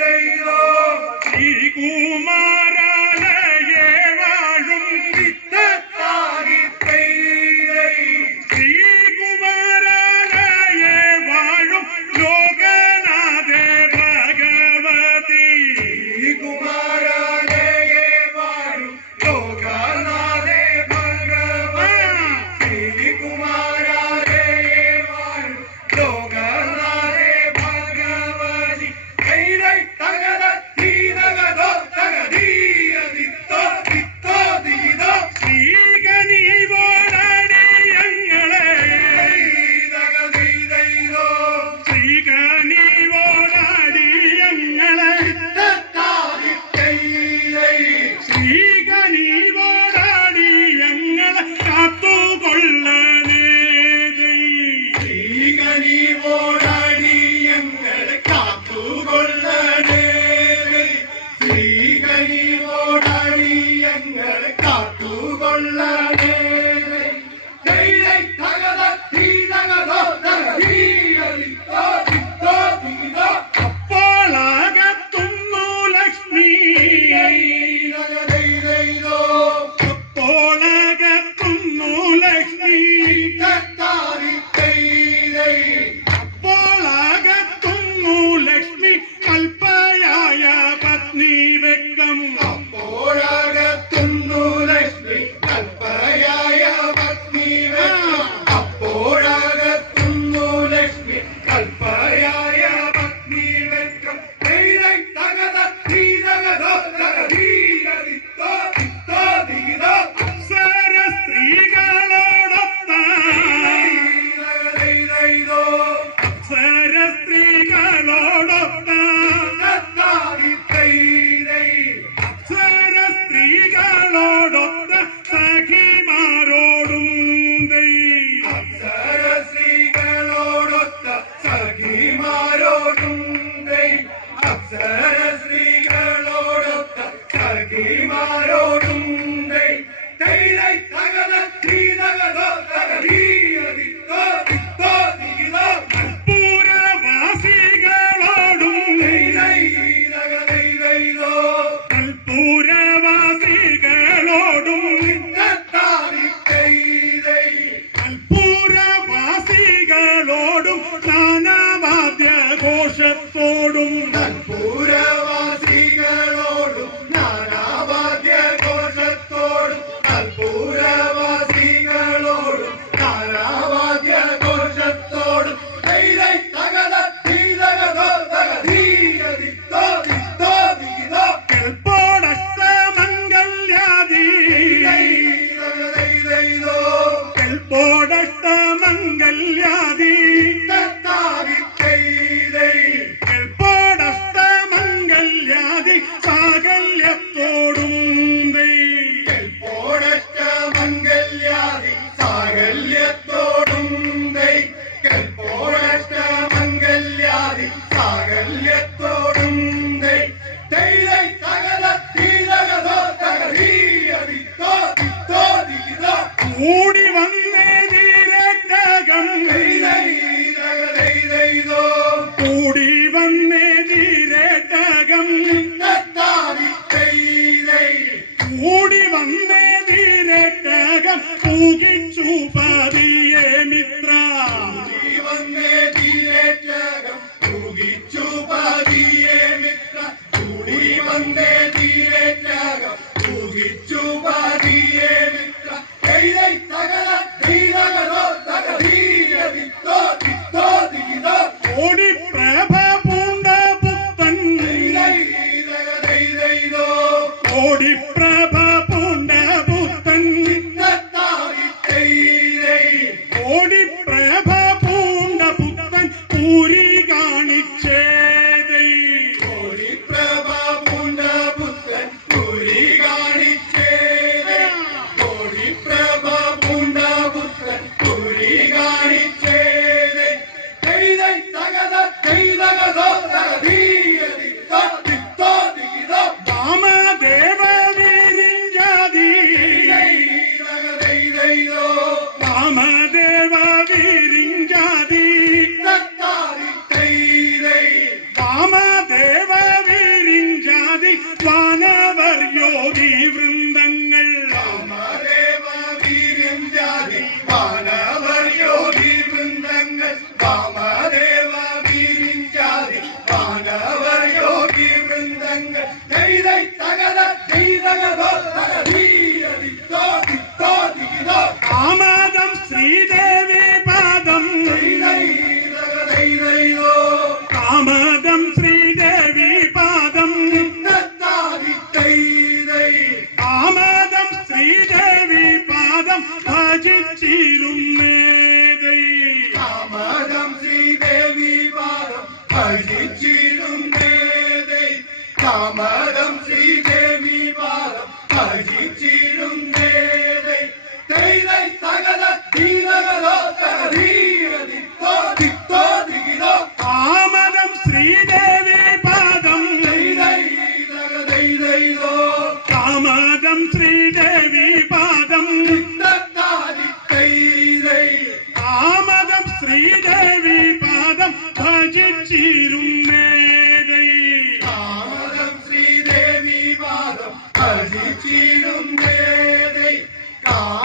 Dei Domini. കഴിവോടടി ഞങ്ങൾ കാത്തുകൊള്ളണേ പൂരവാസികളോടും ഗാനവാദ്യ ഘോഷത്തോടും പൂര മംഗല്യാദി കേൾപ്പാടസ്ഥ മംഗല്യാദി സാകല്യത്തോടും കേൾപ്പോടസ്ഥ മംഗല്യാദി സാകല്യത്തോടും കേൾപ്പോടസ്ഥ മംഗല്യാദി സാകല്യത്തോടും തൈലൈ തകല തീരകതോ തകരീയതോ കൂടി വന്ന அழிச்சிடும் மேதை காம Oh.